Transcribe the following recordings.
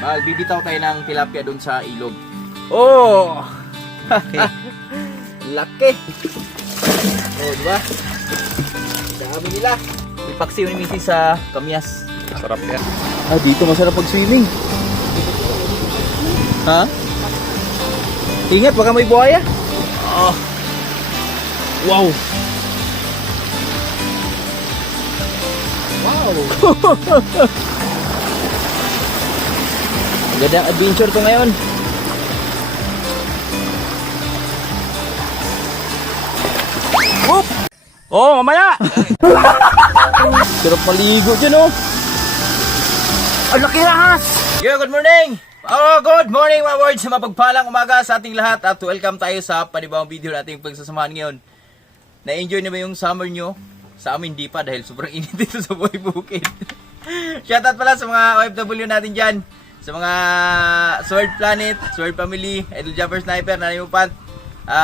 Magbibitaw tayo ng tilapia doon sa ilog. Oh! Laki! Oh, diba? Dami nila. Ipaksiw ni Missy sa kamyas. Sarap yan. Ah, dito masarap pag-swimming. Ha? Ingat, baka may buhaya. Oh. Wow! Wow! Gandang adventure to ngayon. Whoop! Oh, mamaya! Sarap maligo dyan, oh. Ang laki rahas! Yo, good morning! Good morning mga words! Mapagpalang umaga sa ating lahat at welcome tayo sa panibawang video nating pagsasamahan ngayon. Na-enjoy na ba yung summer nyo? Sa amin di pa dahil sobrang init dito sa buhay bukid. Shoutout pala sa mga OFW natin dyan. Sa mga Sword Planet, Sword Family, Idol Jumper Sniper, Nanay Upan.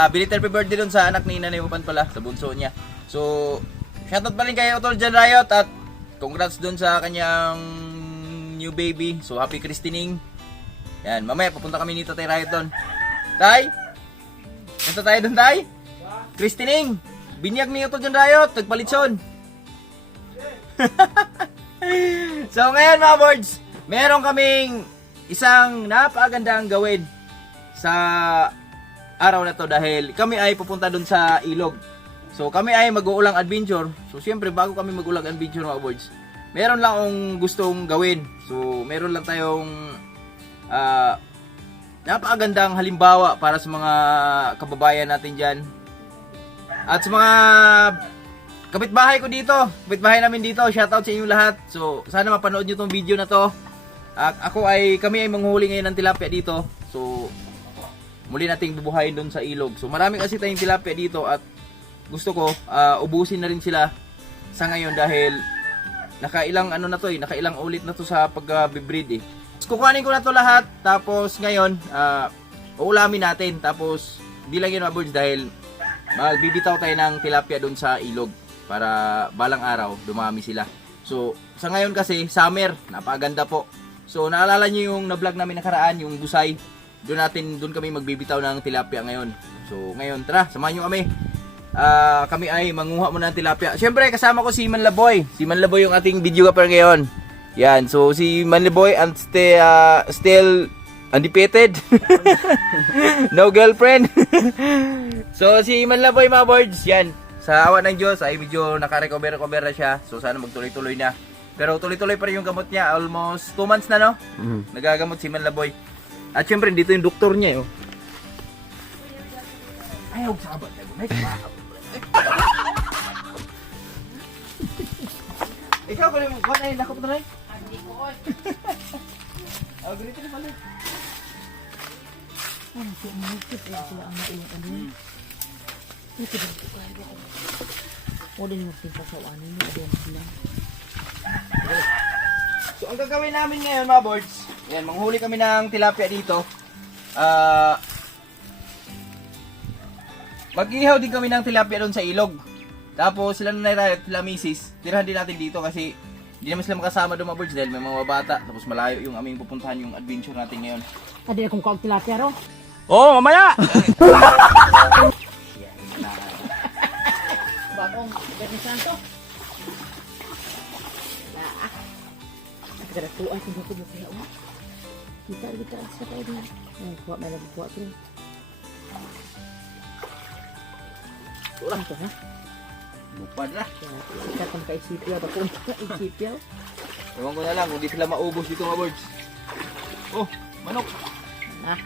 Belated happy birthday dun sa anak ni Nanay Upan pala, sa bunso niya. So, shoutout pa rin kay Utol Jan Riot at congrats dun sa kanyang new baby. So, happy christening. Yan, mamaya papunta kami ni Tatay Riot dun. Tay? Punta tayo dun, Tay? Christening! Binyag ni Utol Jan Riot, tagpalitson. So, ngayon mga boards, meron kaming isang napakagandang gawin sa araw na to dahil kami ay pupunta dun sa ilog. So kami ay mag-uulang adventure. So siyempre bago kami mag-uulang adventure mga boards, meron lang akong gustong gawin. So meron lang tayong napakagandang halimbawa para sa mga kababayan natin dyan. At sa mga kapitbahay ko dito, kapitbahay namin dito, shoutout sa inyo lahat. So sana mapanood nyo tong video na to. Kami ay manghuli ngayon ng tilapia dito. So, muli nating bubuhayin doon sa ilog. So, marami kasi tayong tilapia dito at gusto ko ubusin na rin sila sa ngayon dahil nakailang nakailang ulit na to sa pag-breed eh. So, kukuhanin ko na to lahat tapos ngayon uulamin natin tapos hindi lang yun mga birds dahil magbibitaw tayo ng tilapia doon sa ilog para balang araw dumami sila. So, sa ngayon kasi summer, napakaganda po. So, naalala nyo yung na-vlog namin nakaraan, yung Busay. Doon kami magbibitaw ng tilapia ngayon. So, ngayon, tara, samahan nyo kami. Kami ay manguha muna ng tilapia. Siyempre, kasama ko si Manlaboy. Si Manlaboy yung ating videographer ngayon. Yan, so si Manlaboy and still undefeated. No girlfriend. So, si Manlaboy mga boards, yan. Sa awa ng Diyos ay medyo nakarecover na siya. So, sana magtuloy-tuloy na. Pero tuloy-tuloy pa rin yung gamot niya. Almost 2 months na, no? Nagagamot si Manlaboy. At syempre, dito yung doktor niya, oh. Ayaw, sabat. Ikaw, kung ano yung ay, nakap na rin? Hindi ko, oy. Ganito na pala. Ano siya, umikit lang sila ang mailang ano yun. Ito ba ito kaya ako? O din yung pinasawanan niya, adiyan sila. So, ang gagawin namin ngayon mga boards, yan, manghuli kami ng tilapia dito. Mag-ihaw din kami ng tilapia doon sa ilog. Tapos sila na sila misis, tirahan din natin dito kasi hindi naman sila makasama doon mga boards dahil may mga bata. Tapos malayo yung aming pupuntahan yung adventure natin ngayon. Adi na kung kaog tilapia ro. Oh, mamaya! Bagong Bernie Santo. Kada tuan kung dito kaya mo. Kita sa tayo din. Kuha may nagkuha ko. Wala Ito ha. Bupad na. Kita kung kaisipyaw ba kung kaisipyaw. Ewan ko na lang kung di sila maubos dito mga boards. Oh, manok. Na.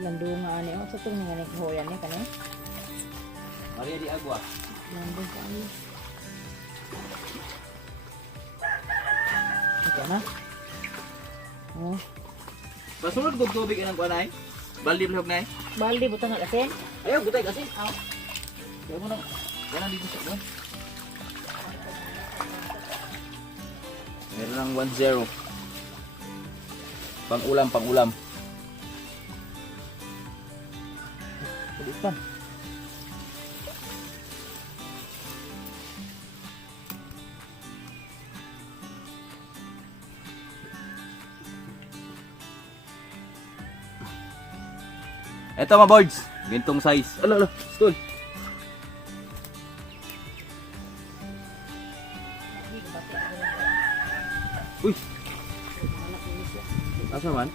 Landung nga ani sa tung nga ni hoyan ni kanay. Maria di Agua. Landung ka ani. Ito na. Oh, Pasunod kong tubig ng kuanay. Baldi blog na eh. baldi butang nga asin. Ayaw, butay kasi. Ayaw mo na. Kaya dito sa doon. Meron ng 1-0. Pang-ulam. Palitan. Ito mga boards, gintong size. Ala, stool. Uy. Asa man?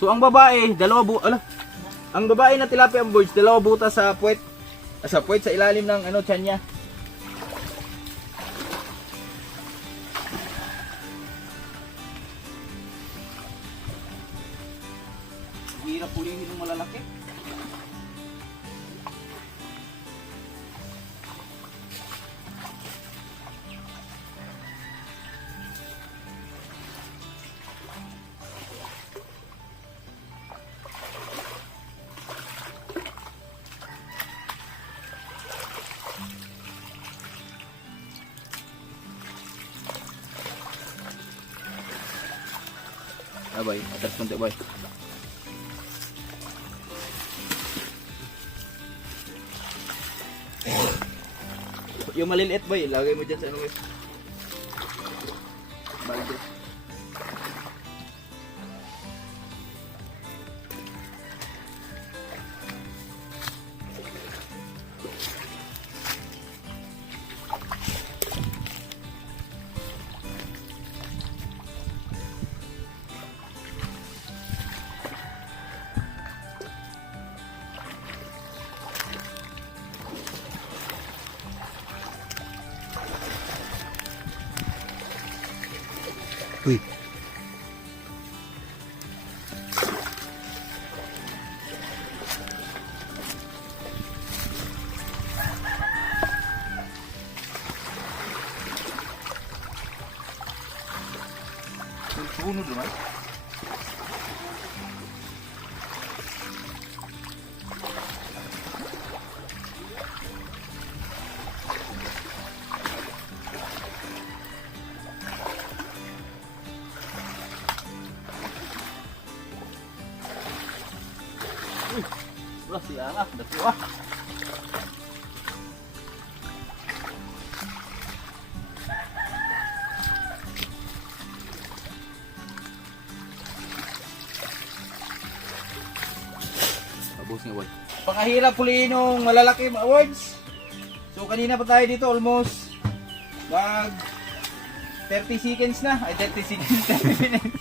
So ang babae, ang babae na tilapia ang boards, dalawa butas sa puwet. Sa puwet sa ilalim ng tiyan niya. Hirap pulihin ng malalaki. Abay, atas konti boy. Yung maliliit boy, lagay mo dyan sa ano boy. Balde. Uy. Sunod naman. Wala siya ah, dati ah. Abos nga boy. Pakahirap pulihin yung malalaki mga awards. So kanina pa tayo dito almost mag 30 seconds na. Ay 30 seconds, 30 minutes.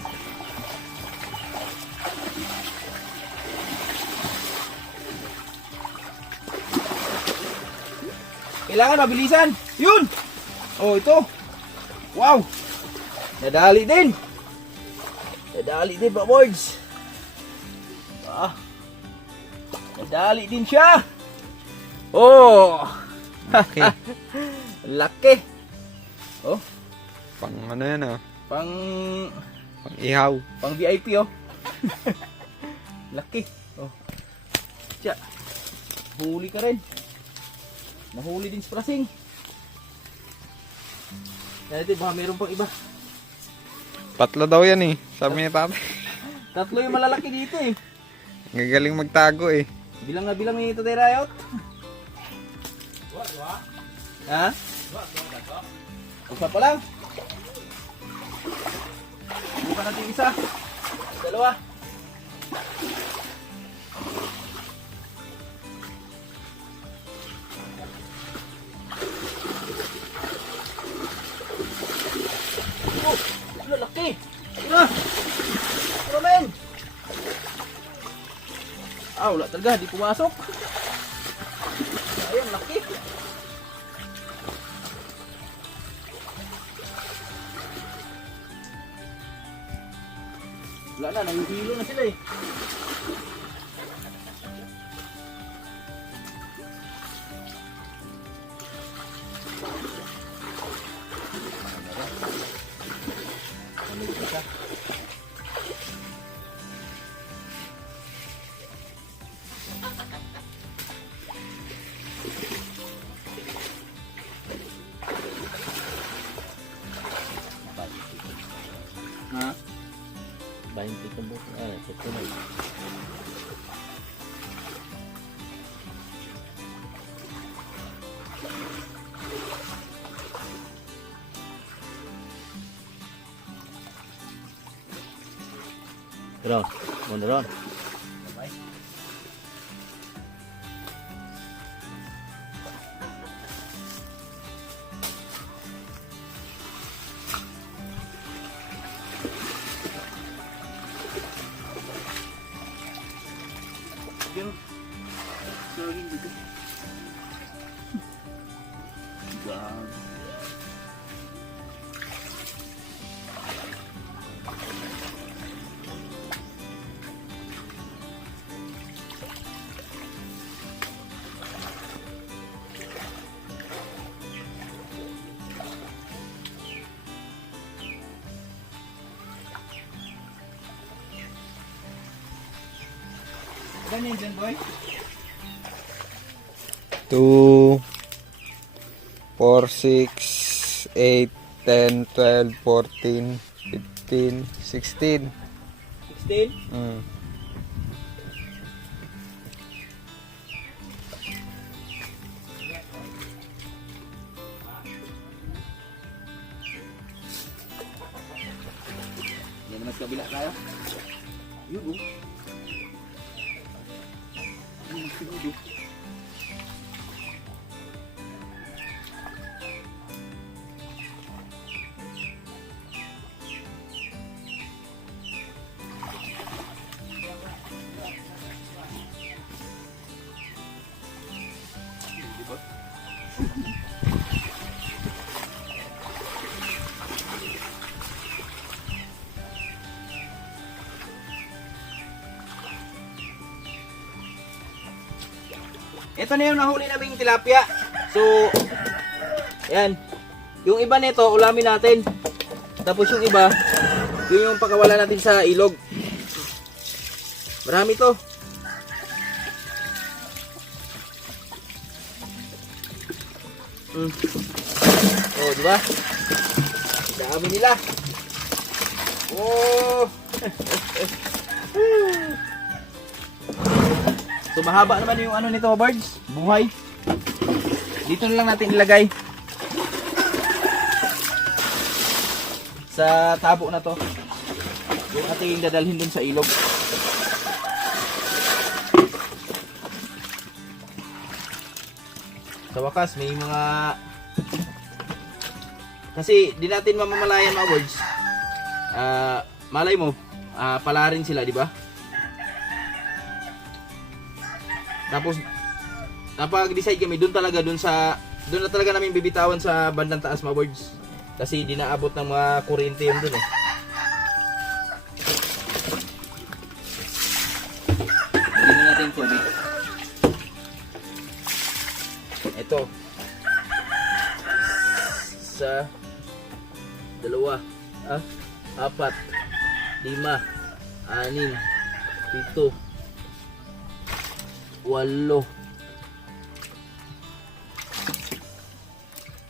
Kailangan mabilisan. Yun! Oh, ito. Wow! Nadali din. Nadali din, mga boards. Nadali din siya. Oh! Okay. Laki. Oh, Pang ano yan ah. pang Ihaw. pang VIP oh. Laki. Oh. Tiya. Huli ka rin. Nahuli din sa prasing. Dati baka meron pang iba. Tatlo daw yan eh. Sabi ni tatay. Tatlo yung malalaki dito eh. Gagaling magtago eh. Bilang na bilang yung Tatay Rayot. Ha? Isa pa lang. Bukan natin isa. Dalawa. Oh, lalaki. Ina. Ano men? Ah, wala talaga, di pumasok. Ayun, laki. Wala na, nanguhilo na sila eh. Ano isa? Ha? 20 tembok. Ito na. Ron, muna ron. Ganyan dyan, boy. 2, 4, 6, 8, 10, 12, 14, 15, 16. 16. Mm. Yan naman sa kabila tayo. Yun, oh. Yun, siguro. Ito na yung nahuli naming tilapia. So, yan. Yung iba nito, ulamin natin. Tapos yung iba, yun yung pagkawala natin sa ilog. Marami to. Oh, di ba? Dami nila. Oh. So mahaba naman yung ano nito, birds, buhay. Dito na lang natin ilagay sa tabo na to. Yung ating dadalhin dun sa ilog. Sa wakas may mga, kasi di natin mamamalayan mga birds. Malay mo, pala rin sila, di ba? Tapos napag-decide kami doon na talaga namin bibitawan sa bandang taas mga birds. Kasi di naabot ng mga kuryente yun doon eh. Hindi na natin tubig. Ito. Isa, dalawa, apat, 5, 6, 7, 8, 9, 10, 11, 12,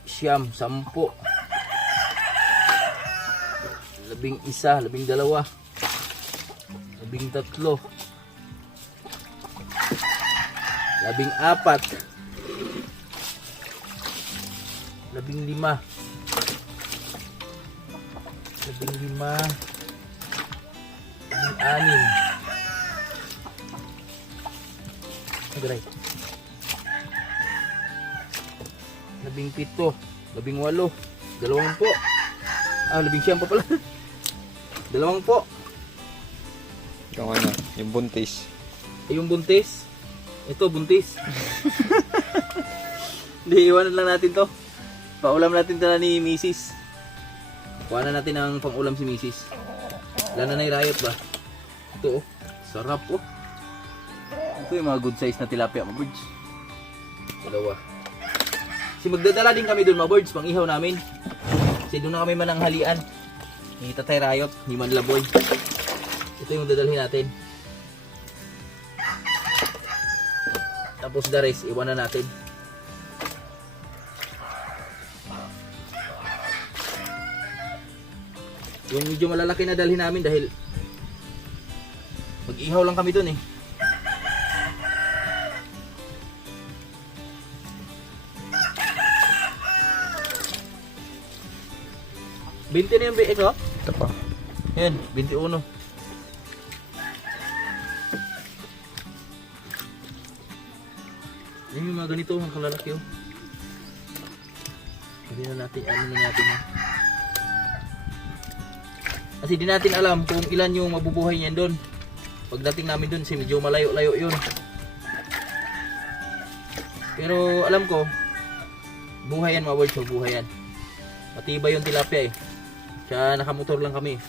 13, 14, 15, 17, 18, 20, 19 pa pala. 20. Yung ano, yung buntis. Yung buntis. Ito, buntis. Hindi, iwanan lang natin to. Paulam natin to na ni Mrs. Kuha na natin ang pang-ulam si Mrs. Lana na irayot ba? Ito, oh. Sarap, oh. Ito yung mga good size na tilapia, mga birds. Dalawa. Kasi magdadala din kami doon, mga birds, pang ihaw namin. Kasi doon na kami mananghalian. Ni Tatay Rayot, ni Manlaboy. Ito yung dadalhin natin. Tapos the rest, iwan na natin. Yung medyo malalaki na dalhin namin dahil mag-ihaw lang kami doon eh. Binti na yung biik, oh. Ito pa. Yan, 21. mga ganito, mga kalalaki oh. Hindi na natin, ano na natin ha. Kasi di natin alam kung ilan yung mabubuhay niyan doon. Pagdating namin doon, kasi medyo malayo-layo yun. Pero alam ko, buhay yan mga boys, buhay yan. Matibay yung tilapia eh. Kaya nakamotor lang kami.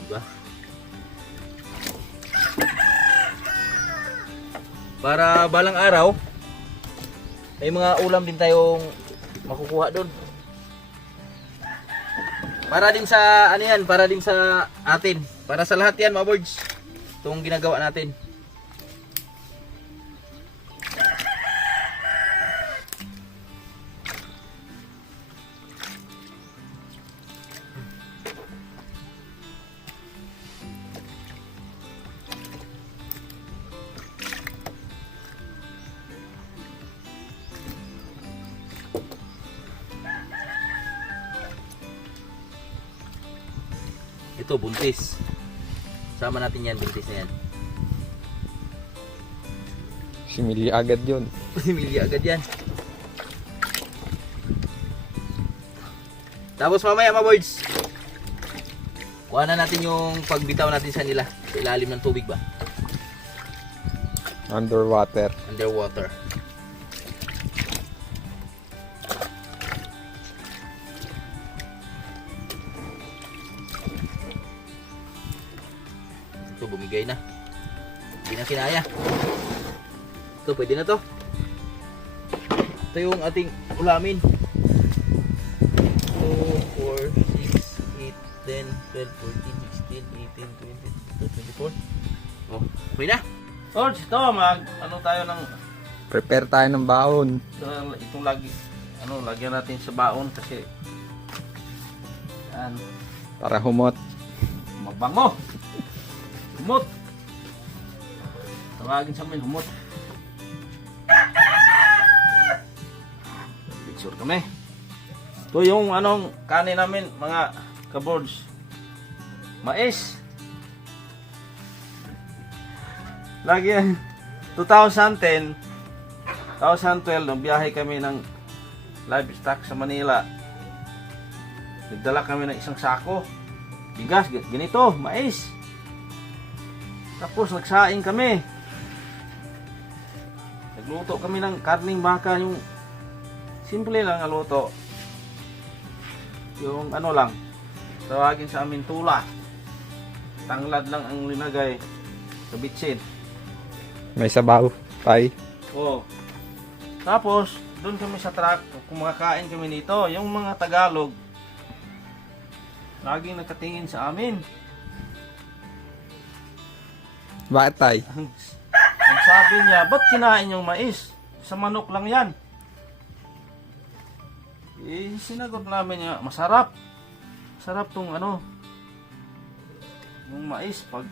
Diba? Para balang araw, may mga ulam din tayong makukuha doon. Para din sa ano yan, para din sa atin. Para sa lahat yan mga boards. Itong ginagawa natin. Ito buntis. Sama natin yan, buntis na yan. Simili agad yun. Simili agad yan. Tapos mamaya mga boys, kuha na natin yung pagbitaw natin sa nila. Sa ilalim ng tubig ba? Underwater. Underwater. Ito bumigay na. Hindi na kinaya. Ito pwede na to. Ito yung ating ulamin. 2, 4, 6, 8, 10, 12, 14, 16, 18, 20, 24. Oh, okay na. Lord, ito ano tayo ng Prepare tayo ng baon. itong lagyan natin sa baon kasi yan, Para humot. mabango. Humot. Tawagin sa amin, humot. Picture kami. Ito yung anong kanin namin mga kaboards. Mais. Lagi yan. 2010, 2012, nung biyahe kami ng livestock sa Manila. Nagdala kami ng isang sako. Bigas, ganito, mais. Tapos nagsaing kami. Nagluto kami ng karning baka, yung simple lang ang luto. Yung ano lang, tawagin sa amin tula. Tanglad lang ang linagay sa bitsin. May sabaw. Tay. Oh. Tapos, doon kami sa truck, kumakain kami nito. Yung mga Tagalog, laging nakatingin sa amin. Bakit tay? Ang sabi niya, ba't kinain yung mais? Sa manok lang yan. Eh, sinagot namin niya, masarap. Masarap tong ano, yung mais pag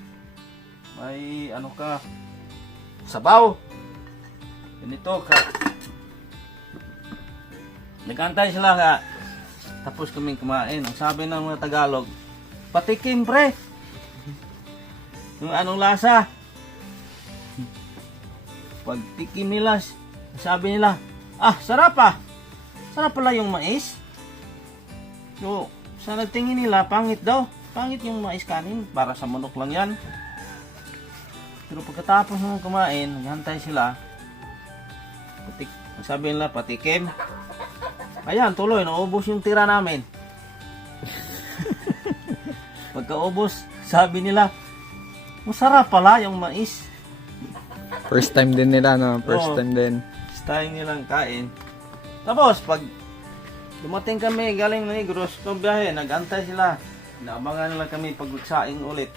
may ano ka, sabaw. Ganito ka. Nagantay sila nga. Tapos kaming kumain. Ang sabi ng mga Tagalog, patikim pre. Yung anong lasa. Pag tikim nila, sabi nila, ah, sarap ah. Sarap pala yung mais. So, sa nagtingin nila, pangit daw. Pangit yung mais kanin. Para sa manok lang yan. Pero pagkatapos ng kumain, naghantay sila. Sabi nila, patikim. Ayan, tuloy, naubos yung tira namin. Pagkaubos, sabi nila, masarap pala yung mais. First time din nila, no? First Oo. time din. Style nilang kain. Tapos, pag dumating kami galing ng Negros, kung biyahe, nag-antay sila. Naabangan nila kami pagsaing ulit.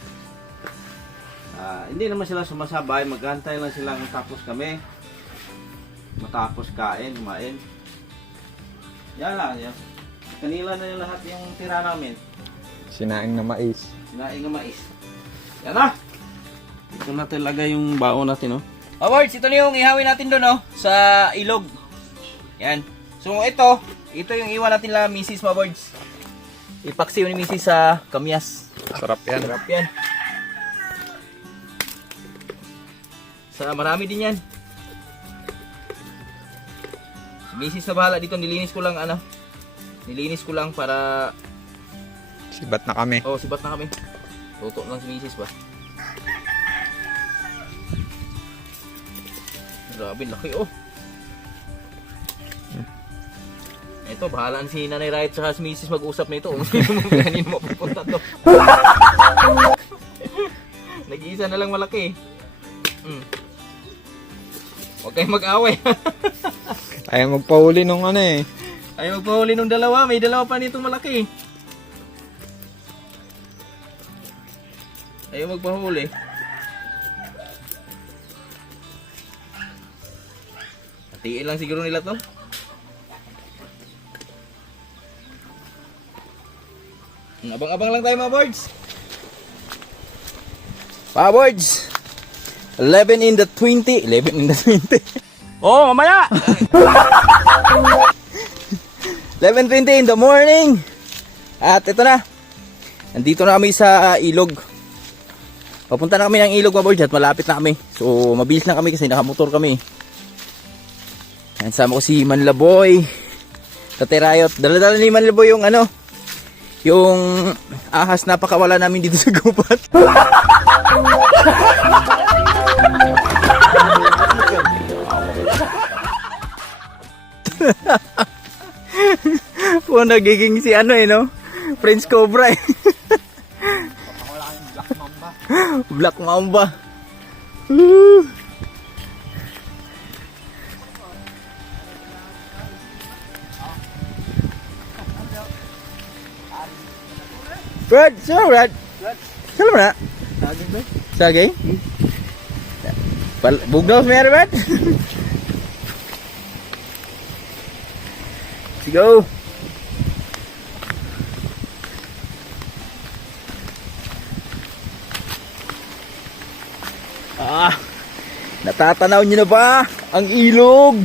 Hindi naman sila sumasabay, mag-antay lang sila tapos kami. Matapos kain, kumain. Yan lang, yan. Kanila na yung lahat yung tira namin. Sinaing na mais. Sinaing ng mais. Yan na! Ito na talaga yung baon natin, oh. Awards, ito na yung ihawin natin doon, oh, sa ilog. Yan. So ito, Ito yung iwan natin la misis mga boards. Ipaksiw ni misis sa kamyas. Sarap yan. Sarap yan. Sa marami din yan. Si misis na bahala dito. Nilinis ko lang ano. Nilinis ko lang para... Sibat na kami. Oh, sibat na kami. Tutok lang si misis ba. Grabe, laki oh. Ito, bahalaan si Nanay Riot sa si Mrs. mag-usap na ito. Kanin mo pupunta to. Nag-iisa na lang malaki. Huwag kayong mag-away. Ayaw magpahuli nung ano eh. Ayaw magpahuli nung dalawa. May dalawa pa nitong malaki. Ayaw magpahuli. Hatiin lang siguro nila to. Abang-abang lang tayo mga boards. Mga boards. 11 in the 20. 11 in the 20. Oh, mamaya! 11:20 in the morning. At ito na. Nandito na kami sa ilog. Papunta na kami ng ilog mga boards at malapit na kami. So mabilis na kami kasi nakamotor kami. Yan, sama ko si Manlaboy. Tatay Riot. Dala-dala ni Manlaboy yung ano. Yung ahas na pakawala namin dito sa gubat. Po nagiging si ano eh no? Prince Cobra eh. Black Mamba. Brad, sino Brad? Sino mo na? Sagay ba? Sagay? Bugnaw meron Brad? Let's go! Natatanaw nyo na ba ang ilog?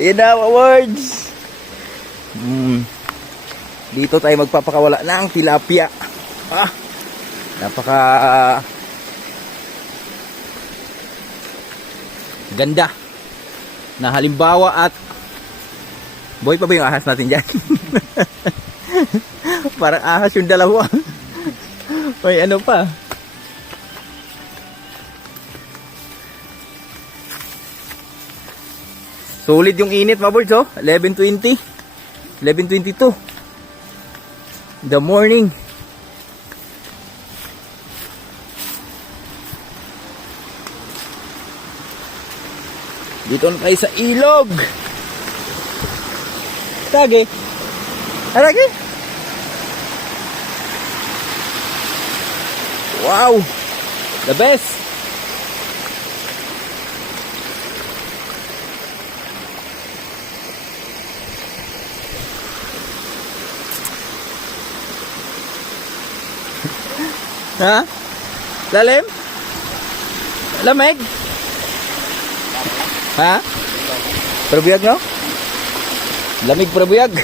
Ayan na, awards! Dito tayo magpapakawala ng tilapia. Napaka ganda na halimbawa at boy pa ba yung ahas natin dyan? Parang ahas yung dalawa. May ano pa. Solid yung init mga boards oh. 11:20 11:22 the morning. Dito na tayo sa ilog. Tage. Tage. Wow. The best. Ha? Lalim? Lamig? Ha? Prabuyag no? Lamig prabuyag.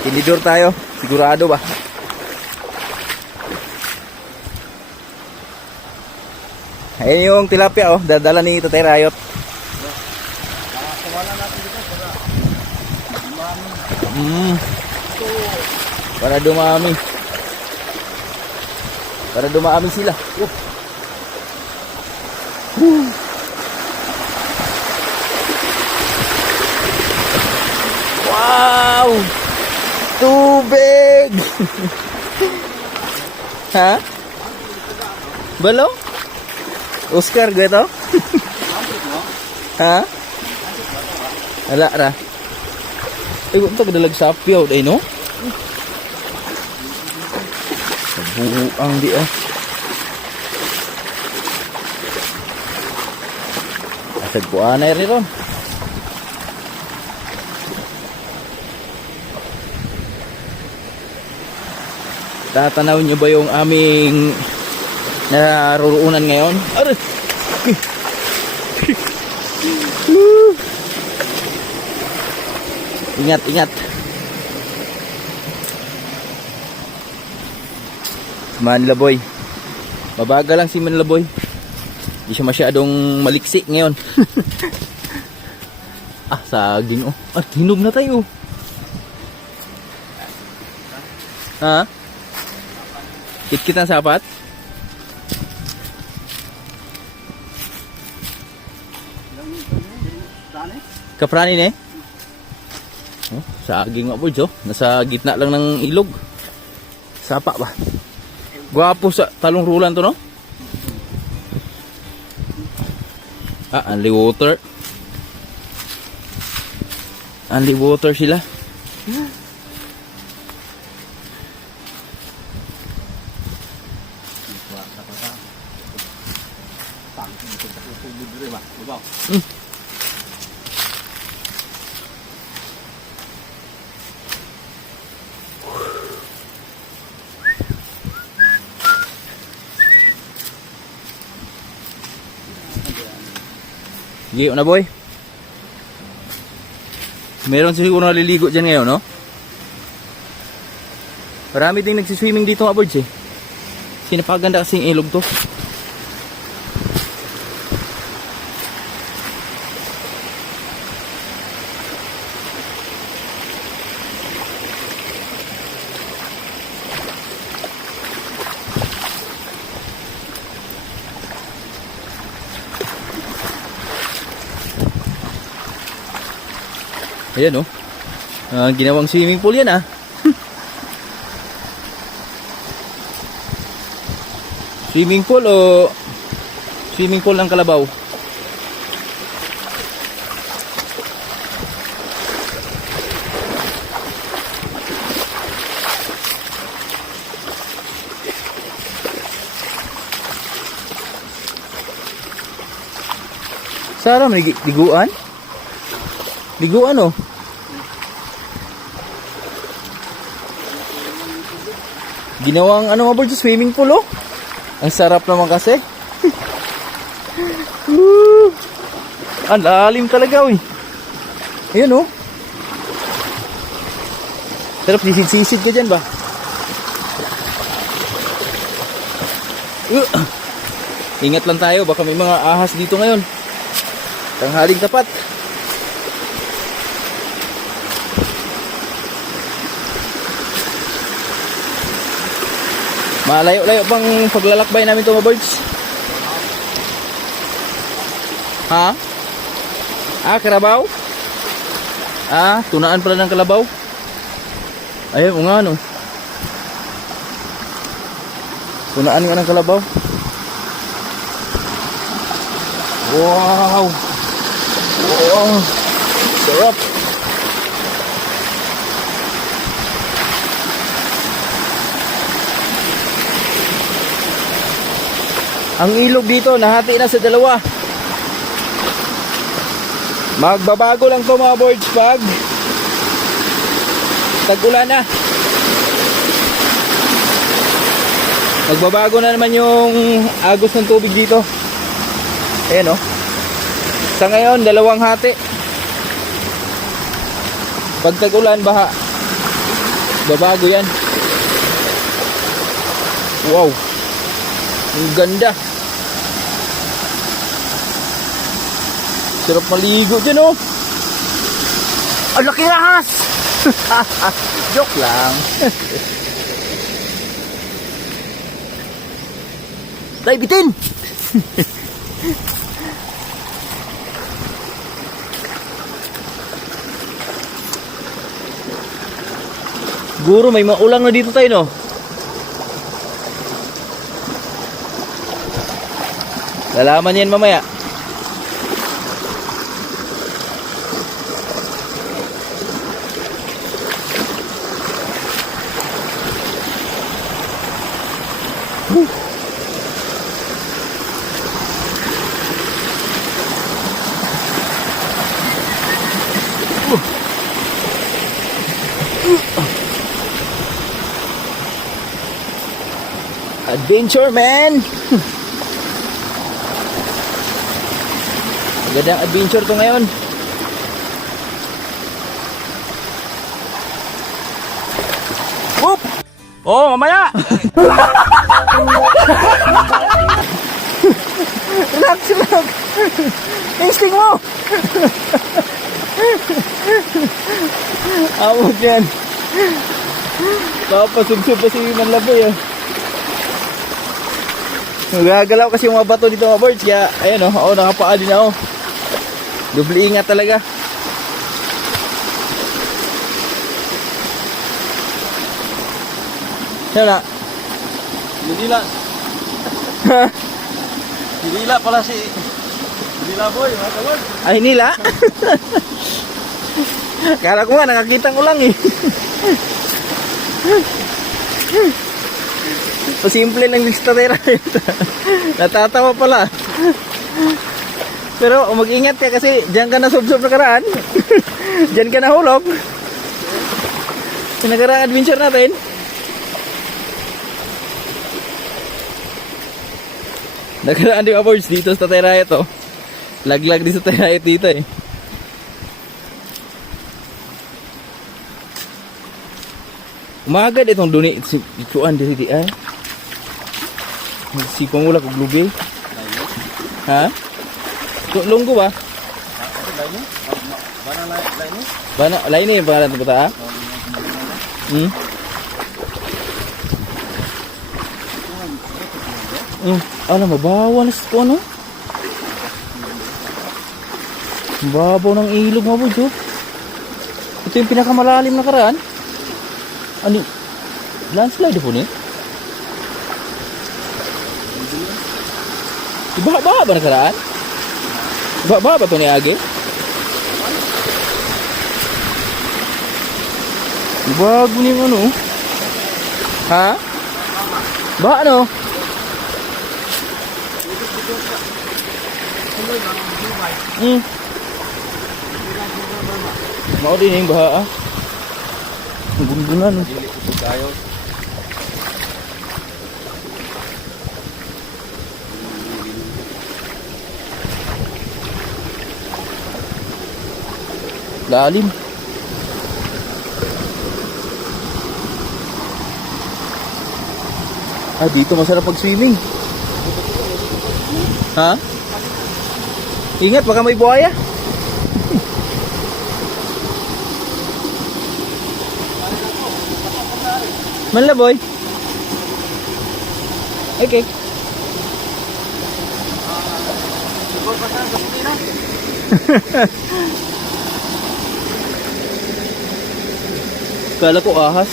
Tinidor tayo. Sigurado ba? Ayan yung tilapia oh. Dadala ni Tatay Riot. Para dumami. Para dumami sila. Wow! Tubig! Ha? Balo? Oscar gitu? Ha? Ala ra. Unta kadalag sa apyaw day no? Buang di ah. Asad ko anay rin ron. Tatanaw nyo ba yung aming naruroonan ngayon? Aray! Ingat, ingat. Manlaboy. Mabagal lang si Manlaboy. Hindi siya masyadong maliksi ngayon. Saging oh. Hinog na tayo. Ha? Kit-kit ang sapat? Kapranin eh? Oh, saging nga boys oh. Nasa gitna lang ng ilog. Sapa ba? Gwapo sa talong rulan to no? Only water. Only water sila. Giyo na boy. Meron siguro naliligo dyan ngayon, no? Marami ding nagsiswimming dito mga boys eh. Sinapaganda kasing ilog to. Ayan oh. Ginawang swimming pool yan ah. Swimming pool o swimming pool ng kalabaw? Sarap na liguan? Liguan oh. Ginawang ano nga board sa swimming pool oh. Ang sarap naman kasi. Ang lalim talaga uy. Ayan oh. Sarap sisid-sisid ka dyan ba? Ingat lang tayo, baka may mga ahas dito ngayon. Tanghaling tapat. Malayo-layo pang paglalakbay namin ito mga birds. Ha? Karabaw? Tunaan pala ng kalabaw. Ayun nga no. Tunaan nga ng kalabaw. Wow! Wow! Sarap! Ang ilog dito nahati na sa dalawa. Magbabago lang to mga boards pag tag-ulan na. Magbabago na naman yung agos ng tubig dito. Ayan o. Sa ngayon dalawang hati. Pag tag-ulan baha. Babago yan. Wow. Ang ganda. Sarap maligo dyan oh. Ang laki na ahas. Joke lang. Tay, bitin. Guro may maulang na dito tayo no. Lalaman yan mamaya. Adventure man. Magandang adventure to ngayon. Oh, mamaya! Relax, relax. Instinct mo. Amot yan. Papasubsob pa si Manlaboy ah. Nagagalaw kasi yung mga bato dito mga birds. Kaya, ayan oh, nakapaa din ako. Doble ingat talaga. Siya na. Hinila. Hinila pala si... Hinila boy, mga kawag. Ay, nila. Kala ko nga, nakakita ko lang eh. Simple lang yung statera. Natatawa pala. Pero mag-ingat ka kasi diyan ka nasubsob na karaan. Diyan ka nahulog. Sa nakaraang adventure natin. Nakaraan yung awards dito sa Tayraya to. Laglag din sa Tayraya dito eh. Umaga itong duni si ituan diri di ay. Si pangula ko glubi. Ha? Lunggo ba? Bana lain ni pangalan tu bata. Alam mabawa na sa ano? Babaw ng ilog mo budyo. Ito yung pinakamalalim na karaan. Ano? Landslide po ni? Baha ba nakaraan? Baha ba ito ni Age? Bago ni ano? Ha? Baha ano? Mau din yung baha ah. Ang gundunan. Lalim. Ah, dito masarap pag-swimming. Ha? Ingat, baka may buhaya. Manlaboy. Okay. Kala ko ahas.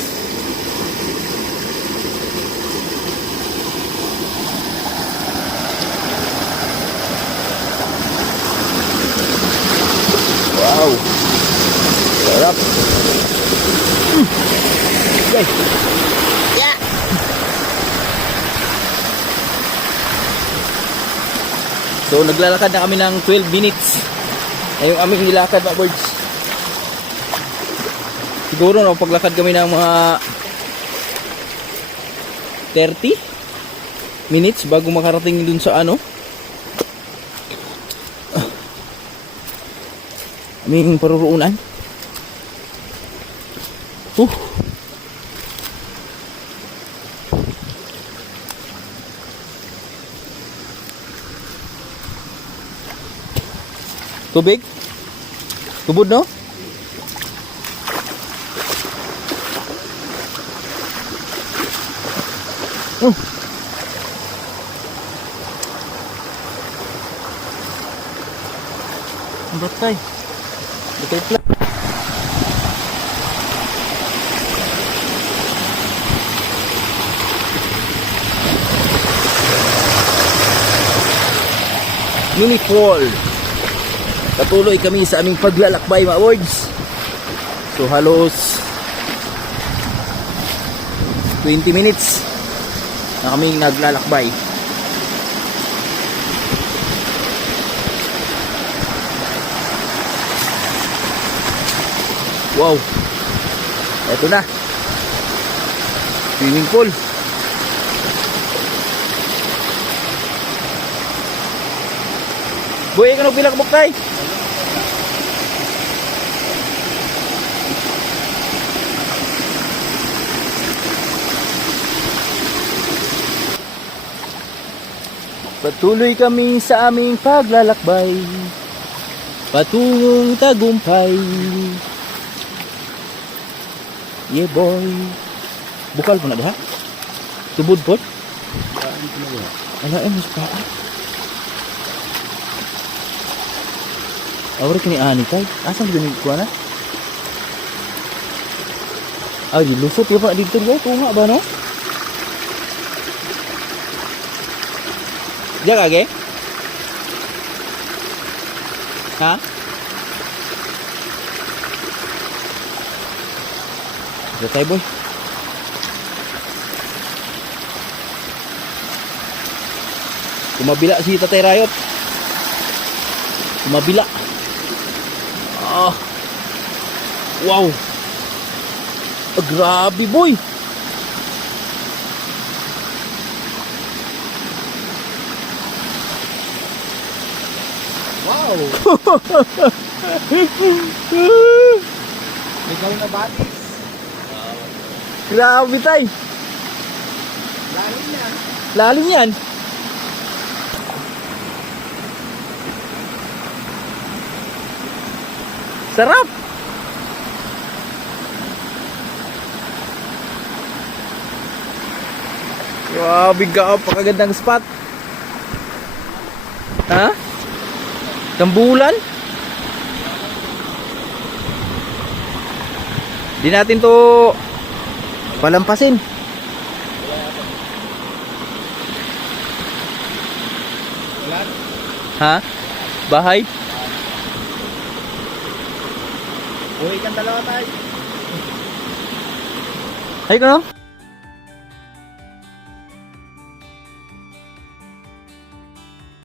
Wow. Sarap. Okay. Yeah. So naglalakad na kami ng 12 minutes. Ay yung aming nilakad mga birds. Siguro no, paglakad kami ng mga 30 minutes bago makarating dun sa ano. Aming paruruunan. Tubig? Tubod no? Batay. Batay pala. Mini fall. Patuloy kami sa aming paglalakbay mga words. So halos 20 minutes na kaming naglalakbay. Wow. Ito na. Swimming pool. Boy, kanong pila ka buktay? Patuloy kami sa aming paglalakbay patungong tagumpay. Yeah boy. Bukal po na diha? Tubod po? Ala mas paa. Awar kini ani tay. Asan gani ko na? Ay, lusot ya Pak dito guys. Tunga ba no? Jaga ge? Ha? Gatay boy. Kumabila si Tatay Rayot. Kumabila. Ah. Wow. Ah, grabe boy. Wow. Ikaw na batis. Grabe tay. Lalim yan. Lalim yan. Sarap. Grabe ka, pakagandang spot. Ha? Tambulan? Di natin to palampasin. Ha? Bahay? Uwi kang dalawa tayo. Ay ko no?